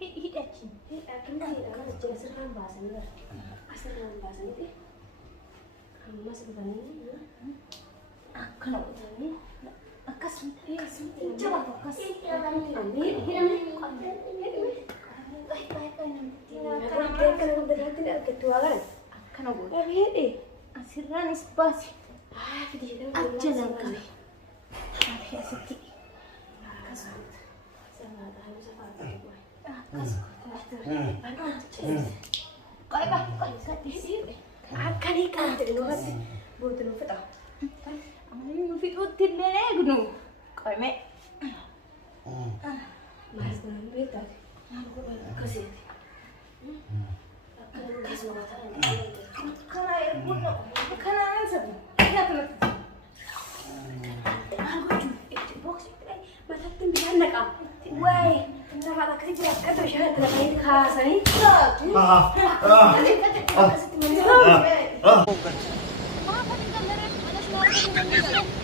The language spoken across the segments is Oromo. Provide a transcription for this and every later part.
hidhachi. Akhirnya kan jadi serang bahasan ber. Serang bahasan itu. Kamu masih begini? Akan aku tanya. Akas, coba akas. Asirran spasi. Aja lang kami. Ay, asiti. Akas. Sama tayo sa pagkain ko. Akas. Kaya ba? Akan ikan. Tinuhat. Buto ng fita. Ay, mafiutin na eh. Gano. Kaya may. Mas ko ng bita. Kasi. Kasi makatahan. Kana airport na. Kana nga sabi. Kaya ka lang. Ako dyan. Ito box. Matatin bihan na ka. Way. Nakala kasi siya. Kato siya. Talagang kasani.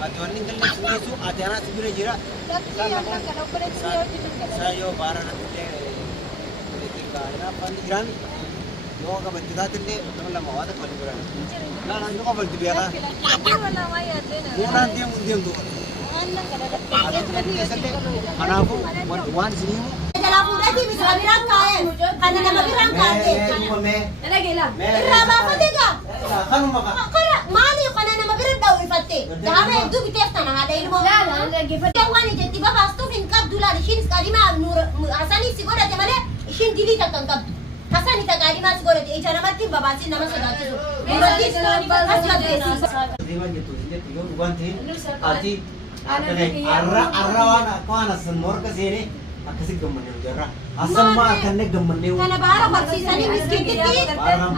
Atuanni galle sungesu atara sibire jira sayo barana tille tinggalna pandiran yoga batidatille namla mawada pandiran na yoga balti biara mona diam do anaku wan sinimu jala purati misra biran kae kana nama biran kae ana gela raba fatega kanu maka kana mani kana nama biran daw ifatte dana eddu biteftana hada ilmo la gefate wani jetti baba stufin kab dollar shin skadima nur asani sigora jamale shin dili takan hasani takadima sigora echana matti baba sin nama sadatu murati aswa dewa gitu inde tuyo uganti ati arra wana kwana sanmor ka sere akasi gamane ujara asamma kanne gamane kana bara barsisani miskiti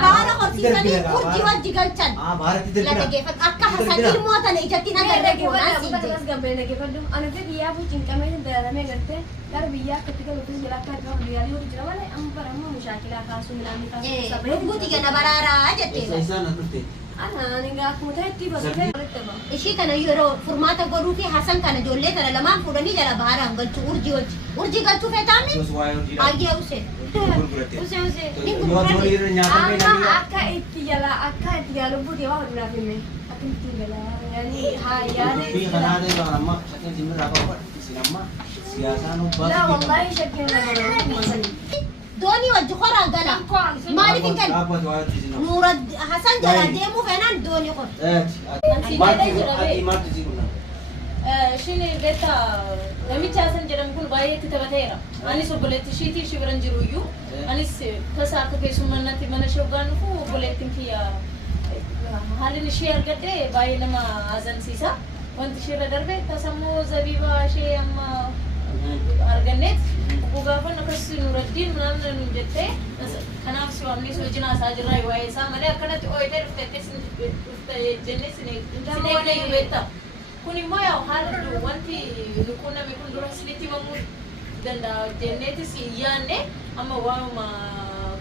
bara barsisani urji wajji galchan bharati dir lada gefat akka hasani mota ne ijatti na garre kona Bas gambele gefadum. Anu ke biya bu cingkame darame garte. Dar biya ketika betul jelaka jawab biya lihat jawab mana ampar amma musyakila kasu milami kasu eh buti gana barara ajate isa na tutte ana ninga aku tadi bas ishi kana yoro furmata gorufi hasan kana jolle tara lama fudani jala bahara galchu urji galchu fetami terus wayo jira agia use Use. yo joli re nyata me nani Akka itiyalo bu dia wah dula film. Akka itiyala. Yani ha yani. bi kana de ga amma sakin simra raga par sinamma siyasa no bas La wallahi shakil na doni wajju khora gala mari tinkan apa wayo tisina nurad hasan jala demu fenan doni khor marti sikuna shini beta namicha san jedhan kun baay'ee itti taphateera. Anis obboleetti ishiitii ishii biran jiruyyuu anis tasa akka keessummannatti mana ishee hoggaan dhufu obboleettiin kiyya haalli ishee argadhe baay'ee nama azansiisa. Wanti ishee irra darbe tasammoo zabiibaa ishee amma arganneet gugaafann akkas nuraddiin mana nu jettee kanaaf si waamnee si wajjin haasaa jirraa waa'ee isaa malee akkanatti ooyitee dhufte jennee sineeqlee beektaa. Kuni immoo yaa haala wanti nuqunname kun dura isinitti himamuu danda'a jenneetis yaanne amma waanuma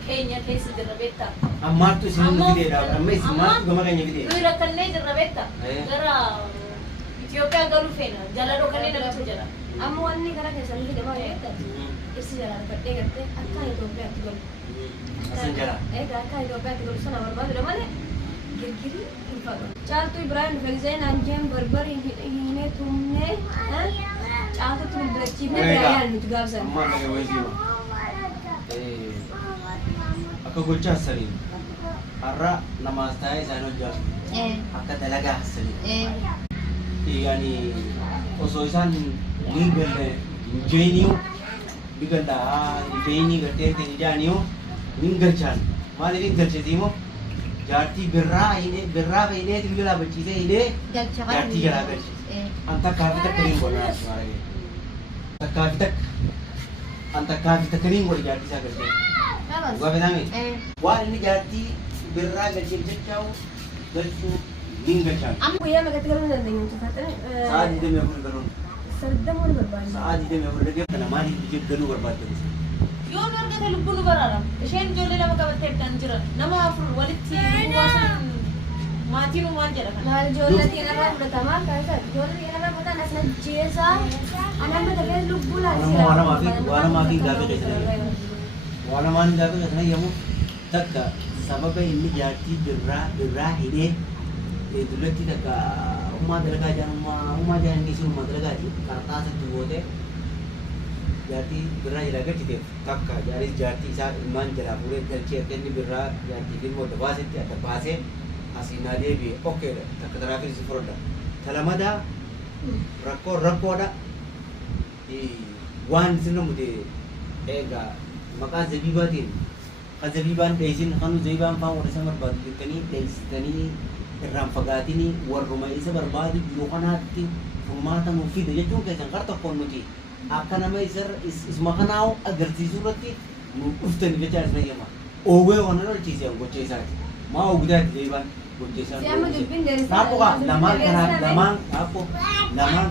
keenya keessa jirra beektaa. ammaattu isin fideedha amma isin maatu gama keenya fideedha nuyi rakkannee jirra beektaa. Gara Itoophiyaa galuu feena jala dhokannee namicha jala. Amma wanni gara keessanii fide maa beektaa? Ibsi jala argadhee gartee akka Itoophiyaatti galu. asan jala Egaa akka Itoophiyaatti galu sana barbaadudha malee girgiri hin faatu. Caaltuu Ibrahim Felizeen Anjeen Barbari himee tumnee caaltuutti nu birachiifnee baay'aan nuti gaafsan. amma dhaga wayziima akka gochaa hasanii har'a namaas taa'ee isaan hojjaa akka dalagaa hasanii yani osoo isaan hin galle hin jeeniyu digalla hin gartee hin jaaniyu hin galchaan maaliif hin galchetiimo jaartii birraa bahee tilbila bachiisee hidhee jaartii jalaa galchise an takkaafi takkaniin godha maaragee takkaafi takkaniin godha jaartii isaa galchee dhugaa fedhame waan inni jaartii birraa galchee jechaa'u galchuu hin galchaan Amma guyyaa meeqatti galuu dandeenyu tuffatanii? sa'a 24 galuun Sardamuun barbaadu. sa'a 24 dhagee kana maaliif biyya galuu barbaadde Yoo nu argate lubbuun nu baraara. Isheen ijoollee lama qabattee kan jiran nama afur walitti bu'aasan maatiin waan jedha kana. Maal ijoollee irraa fudhatamaa kan ta'e ijoollee irraa fudhatan as najjeesaa anamma ta'ee lubbuu laasii. Waan namaa fi gaafii keessa Wala man jaatu kana yamu takka sababa inni jaartii birraa hidhee dullatti takka ummaa dalagaa jedhamu sun ummaa dalagaati qarxaasatti gootee jaartii birraa jala galchiteef takka jaaris jaartii isaa ilmaan jalaa fuudhee galchee akka inni birraa jaartii ilmoo adda baasetti adda baasee asiinaa deebi'e okkeedha takka taraafii si fudhadha talamadaa rakkoodha waan sirna mute egaa maqaa zabiibaatiin kan zabiibaan dheessin kan zabiibaan faan warra isa barbaadu jettanii dheessitanii irraan fagaatinii warruma isa barbaadu yeroo kanaatti furmaata nuuf fida jechuun keessan qar tokkoon nuti akka nama isuma kanaawu agarsiisuu irratti nu dhuftani jecha isma jedhama oowwee waan lolchiisee gocha isaati maa oogdaati zabiibaan gocha isaa dhaabbuqa lamaan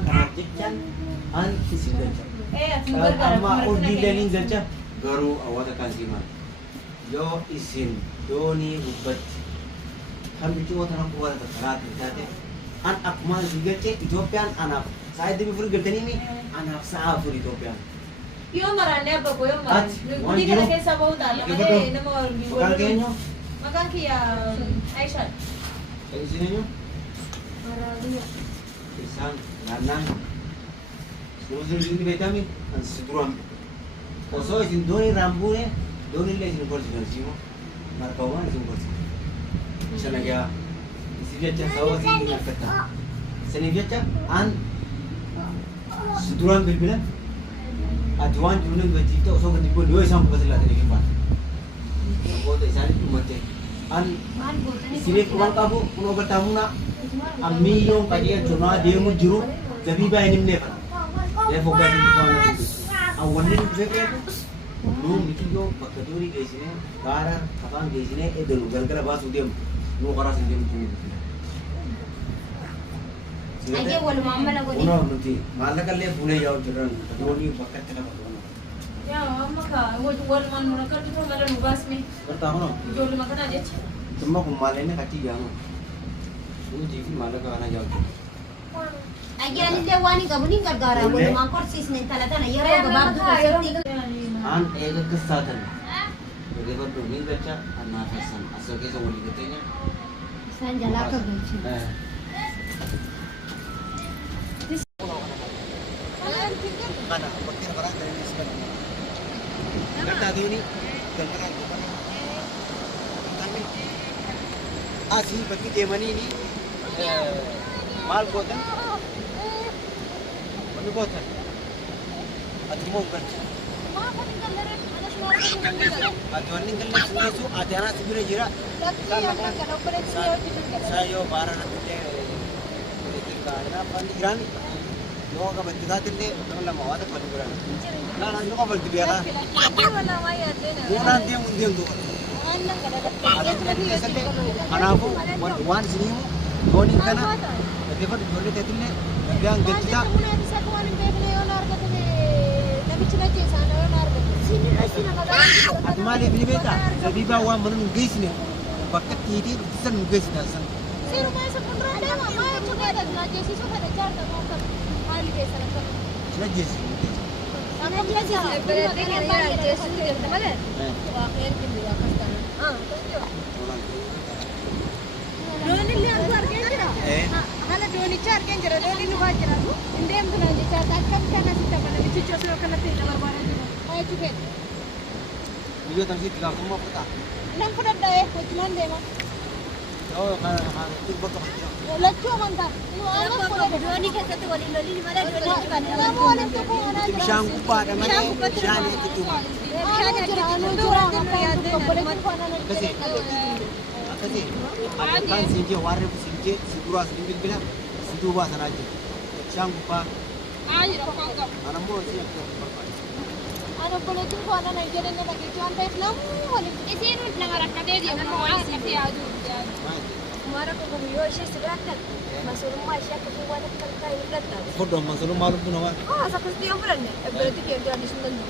kanaaf jechaan an isin galcha amma urgiilaniin galcha garuu awwaata kan siimaa yoo isin doonii gubbatti kan bichoota nama wanta karaatti taate an akkuma isin galchee Itoophiyaan anaaf sa'a 24 galtanii anaaf sa'a 4 Itoophiyaan. Yoo maraanee abba koo yoo maraanee gudii kana keessaa bahuu taala malee nama Maqaan keenyu? maqaan kiyya Aishaa. Isin eenyu? Isaan naannaan Nusul ini betami ansuduram. Oso isin doni rambune, doni le isin kursi kursimu. Markawan isin kursi. Sana kya isi biacha sawa sini nakata. Sini biacha an suduram bilbila. Aduan junen bajita oso kan dibo dua isam pasila tadi kimpan. Bote isani tumote. An sini kurang kabu kuno bertamu na. Ammi yung kadian cuna dia mu juru jadi bayi ni mana? Dia fokus di mana itu. Awalnya itu saya kira lu itu yo pakaduri ke sini, karar kapan ke sini, dulu gara-gara bahas udah lu karas udah itu. Aje wal mama la godi. Uno nanti malah kalian boleh jauh jalan, kaduri pakai kenapa tuh? Ya amma ka wal man mereka itu malah nubas nih. Pertama, Jual makan aja. semua kemalinnya kacau jangan. Lu jadi malah ke mana jauh? Aje ani le wani gabuni gargara wal ma korsis nen talata na yero gababdu kasati. An ega kesatan. Bagaimana tuh ini baca anak Hasan asal kita mau dikatanya. San jala ka gachi. Mana? Pakai barang dari Lisbon. Kereta tu ni, kereta tu mana? Kami asli bagi Germany ni mal kotan, mana kotan? Adimo kerja. Aduan ni kalau sungai tu ada anak segera jira. Saya barang nanti dia kerana pandiran. Yo ka bantida tinde namla mawada pandiran. Na na yo ka bantida ka. Muna dia mundiang tu. Anapo wan sini mo doni kana. Dapat doni tetille yang gajita. Atmali bini beta. Jadi bawa menung guys ni. Bakat tidi sen guys dasan. Najis. Video tadi tiga semua peta. Oh, kan itu betul. Siyang kupa naman siya ni itu. Kasi akan sinje warre sinje sigura sinje bila siduba sanaje. Siyang kupa. Anak mo siya ko. Ano pala ito ko na Nigeria na nag-ituan tayo na mo. Kasi yun lang arakade di mo kasi adu. Mara ko gumiyo siya sigurata. Masulong mo siya kasi wala ka kayo gata. Foto masulong malu pun naman. Ah, sa kasi yung brand niya. Berarti kaya traditional mo.